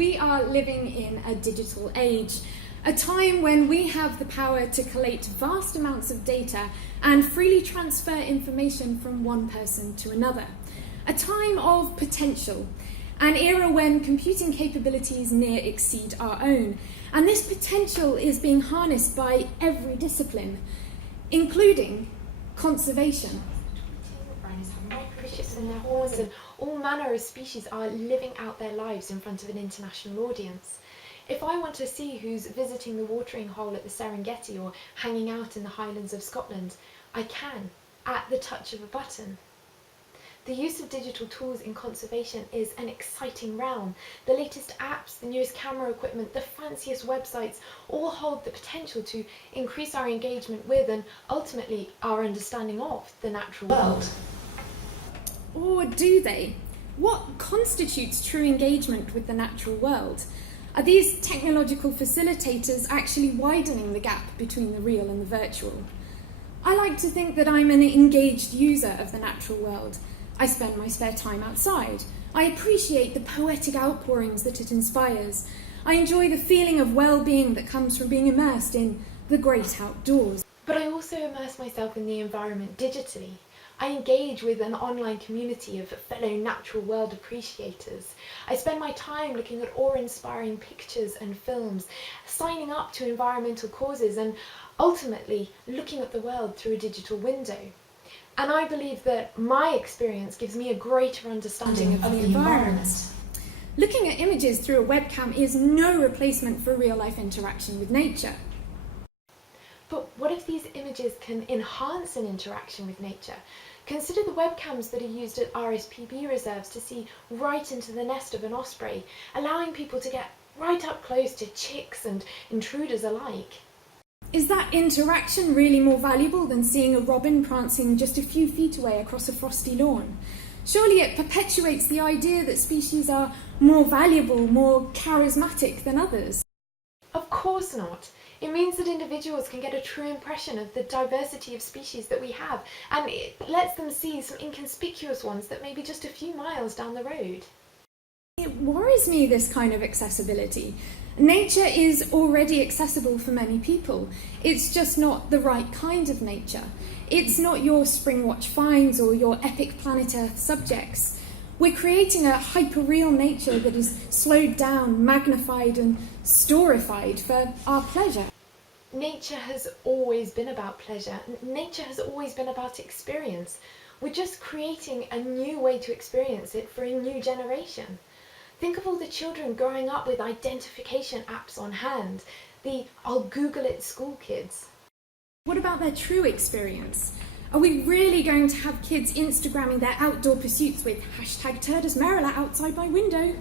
We are living in a digital age, a time when we have the power to collate vast amounts of data and freely transfer information from one person to another. A time of potential, an era when computing capabilities near exceed our own. And this potential is being harnessed by every discipline, including conservation. Ships and their horns, and all manner of species are living out their lives in front of an international audience. If I want to see who's visiting the watering hole at the Serengeti or hanging out in the Highlands of Scotland, I can, at the touch of a button. The use of digital tools in conservation is an exciting realm. The latest apps, the newest camera equipment, the fanciest websites all hold the potential to increase our engagement with and ultimately our understanding of the natural world. Or do they? What constitutes true engagement with the natural world? Are these technological facilitators actually widening the gap between the real and the virtual? I like to think that I'm an engaged user of the natural world. I spend my spare time outside. I appreciate the poetic outpourings that it inspires. I enjoy the feeling of well-being that comes from being immersed in the great outdoors. But I also immerse myself in the environment digitally. I engage with an online community of fellow natural world appreciators. I spend my time looking at awe-inspiring pictures and films, signing up to environmental causes, and ultimately looking at the world through a digital window. And I believe that my experience gives me a greater understanding of the environment. Looking at images through a webcam is no replacement for real-life interaction with nature. But what if these images can enhance an interaction with nature? Consider the webcams that are used at RSPB reserves to see right into the nest of an osprey, allowing people to get right up close to chicks and intruders alike. Is that interaction really more valuable than seeing a robin prancing just a few feet away across a frosty lawn? Surely it perpetuates the idea that species are more valuable, more charismatic than others. Of course not. It means that individuals can get a true impression of the diversity of species that we have, and it lets them see some inconspicuous ones that may be just a few miles down the road. It worries me, this kind of accessibility. Nature is already accessible for many people. It's just not the right kind of nature. It's not your Springwatch finds or your epic planet Earth subjects. We're creating a hyper-real nature that is slowed down, magnified and storified for our pleasure. Nature has always been about pleasure. Nature has always been about experience. We're just creating a new way to experience it for a new generation. Think of all the children growing up with identification apps on hand, the "I'll Google it" school kids. What about their true experience? Are we really going to have kids Instagramming their outdoor pursuits with #Turdus Merrila outside my window?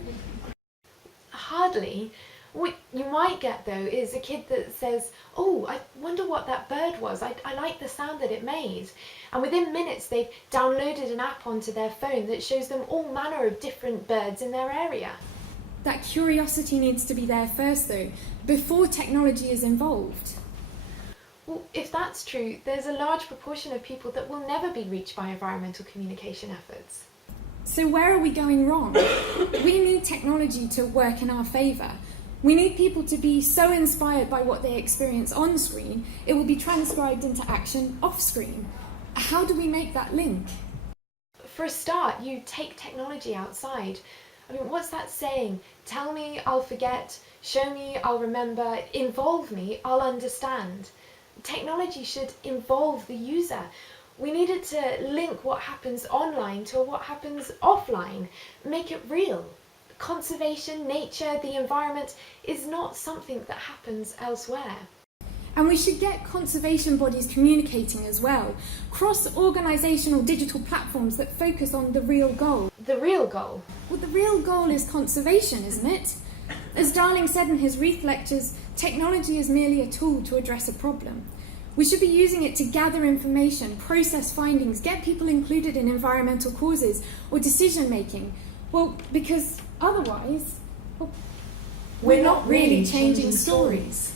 Hardly. What you might get though is a kid that says, "Oh, I wonder what that bird was. I like the sound that it made." And within minutes they've downloaded an app onto their phone that shows them all manner of different birds in their area. That curiosity needs to be there first though, before technology is involved. Well, if that's true, there's a large proportion of people that will never be reached by environmental communication efforts. So where are we going wrong? We need technology to work in our favour. We need people to be so inspired by what they experience on screen, it will be transcribed into action off screen. How do we make that link? For a start, you take technology outside. I mean, what's that saying? Tell me, I'll forget. Show me, I'll remember. Involve me, I'll understand. Technology should involve the user. We need it to link what happens online to what happens offline. Make it real. Conservation, nature, the environment is not something that happens elsewhere. And we should get conservation bodies communicating as well. Cross-organisational digital platforms that focus on the real goal. The real goal? Well, the real goal is conservation, isn't it? As Darling said in his Reith lectures, technology is merely a tool to address a problem. We should be using it to gather information, process findings, get people included in environmental causes or decision making. Well, because otherwise, we're not really changing stories.